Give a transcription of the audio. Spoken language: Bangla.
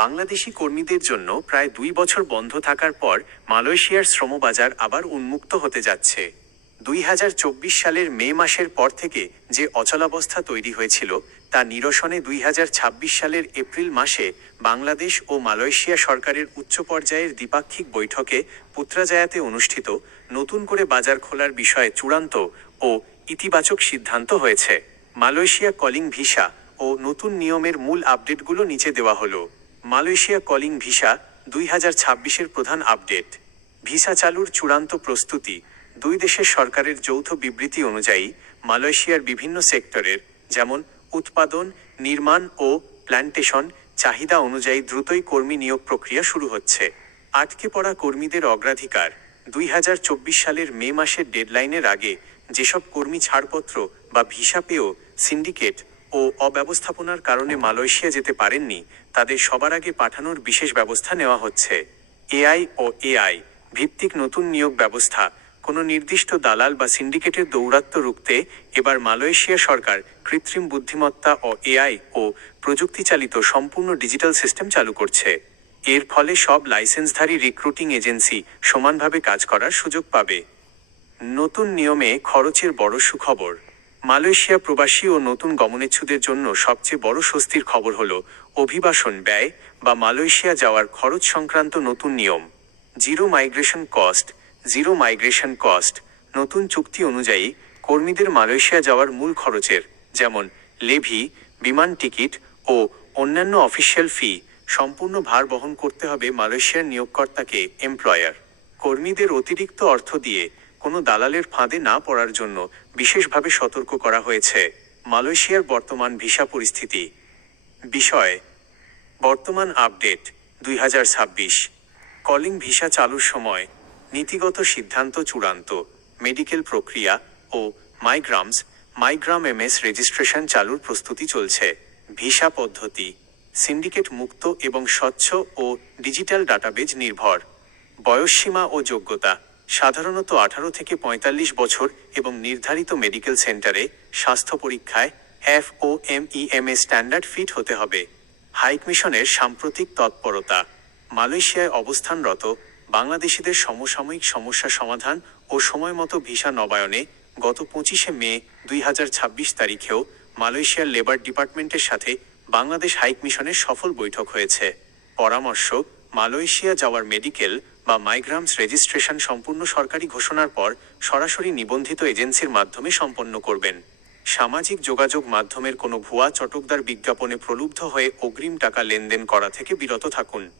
বাংলাদেশি কর্মীদের জন্য প্রায় 2 বছর বন্ধ থাকার পর মালয়েশিয়ার শ্রমবাজার আবার উন্মুক্ত হতে যাচ্ছে। 2024 সালের মে মাসের পর থেকে যে অচলাবস্থা তৈরি হয়েছিল তা নিরসনে 2026 সালের এপ্রিল মাসে বাংলাদেশ ও মালয়েশিয়া সরকারের উচ্চ পর্যায়ের দ্বিপাক্ষিক বৈঠকে পুত্রাজায়াতে অনুষ্ঠিত নতুন করে বাজার খোলার বিষয়ে চূড়ান্ত ও ইতিবাচক সিদ্ধান্ত হয়েছে। মালয়েশিয়া কলিং ভিসা ও নতুন নিয়মের মূল আপডেটগুলো নিচে দেওয়া হলো। মালয়েশিয়া কলিং ভিসা 2026-এর প্রধান আপডেট। ভিসা চালুর চূড়ান্ত প্রস্তুতি। দুই দেশের সরকারের যৌথ বিবৃতি অনুযায়ী মালয়েশিয়ার বিভিন্ন সেক্টরের যেমন উৎপাদন, নির্মাণ ও প্ল্যান্টেশন চাহিদা অনুযায়ী দ্রুতই কর্মী নিয়োগ প্রক্রিয়া শুরু হচ্ছে। আটকে পড়া কর্মীদের অগ্রাধিকার। 2024 সালের মে মাসের ডেডলাইনের আগে যেসব কর্মী ছাড়পত্র বা ভিসা পেয়েও সিন্ডিকেট ও অব্যবস্থাপনার কারণে মালয়েশিয়া যেতে পারেননি তাদের সবার আগে পাঠানোর বিশেষ ব্যবস্থা নেওয়া হচ্ছে। এআই ও এআই ভিত্তিক নতুন নিয়োগ ব্যবস্থা। কোনো নির্দিষ্ট দালাল বা সিন্ডিকেটের দৌরাত্ম্য রুখতে এবার মালয়েশিয়া সরকার কৃত্রিম বুদ্ধিমত্তা ও এআই ও প্রযুক্তিচালিত সম্পূর্ণ ডিজিটাল সিস্টেম চালু করছে। এর ফলে সব লাইসেন্সধারী রিক্রুটিং এজেন্সি সমানভাবে কাজ করার সুযোগ পাবে। নতুন নিয়মে খরচের বড় সুখবর। মালয়েশিয়া প্রবাসী ও নতুন গমনেচ্ছুদের জন্য সবচেয়ে বড় স্বস্তির খবর হলো অভিবাসন ব্যয় বা মালয়েশিয়া যাওয়ার খরচ সংক্রান্ত নতুন নিয়ম। Zero migration cost. নতুন চুক্তি অনুযায়ী কর্মীদের মালয়েশিয়া যাওয়ার মূল খরচের যেমন লেভি, বিমান টিকিট ও অন্যান্য অফিসিয়াল ফি সম্পূর্ণ ভার বহন করতে হবে মালয়েশিয়ার নিয়োগকর্তাকে এমপ্লয়ার। কর্মীদের অতিরিক্ত অর্থ দিয়ে কোনো দালালের ফাঁদে না পড়ার জন্য বিশেষভাবে সতর্ক করা হয়েছে। মালয়েশিয়ার বর্তমান ভিসা পরিস্থিতি বিষয়। বর্তমান আপডেট 2026। কলিং ভিসা চালুর সময় নীতিগত সিদ্ধান্ত চূড়ান্ত। মেডিকেল প্রক্রিয়া ও মাইগ্রাম এমএস রেজিস্ট্রেশন চালুর প্রস্তুতি চলছে। ভিসা পদ্ধতি সিন্ডিকেট মুক্ত এবং স্বচ্ছ ও ডিজিটাল ডাটাবেজ নির্ভর। বয়সসীমা ও যোগ্যতা সাধারণত 18 থেকে 45 বছর এবং নির্ধারিত মেডিকেল সেন্টারে স্বাস্থ্য পরীক্ষায় FOMEMA স্ট্যান্ডার্ড ফিট হতে হবে। হাইকমিশনের সাম্প্রতিক তৎপরতা। মালয়েশিয়ায় অবস্থানরত বাংলাদেশিদের সমসাময়িক সমস্যা সমাধান ও সময়মতো ভিসা নবায়নে গত 25 মে 2026 তারিখেও মালয়েশিয়ার লেবার ডিপার্টমেন্টের সাথে বাংলাদেশ হাইকমিশনের সফল বৈঠক হয়েছে। পরামর্শ। মালয়েশিয়া যাওয়ার মেডিকেল বা মাইগ্রামস রেজিস্ট্রেশন সম্পূর্ণ সরকারি ঘোষণার পর সরাসরি নিবন্ধিত এজেন্সির মাধ্যমে সম্পন্ন করবেন। সামাজিক যোগাযোগ মাধ্যমের কোনো ভুয়া চটকদার বিজ্ঞাপনে প্রলুব্ধ হয়ে অগ্রিম টাকা লেনদেন করা থেকে বিরত থাকুন।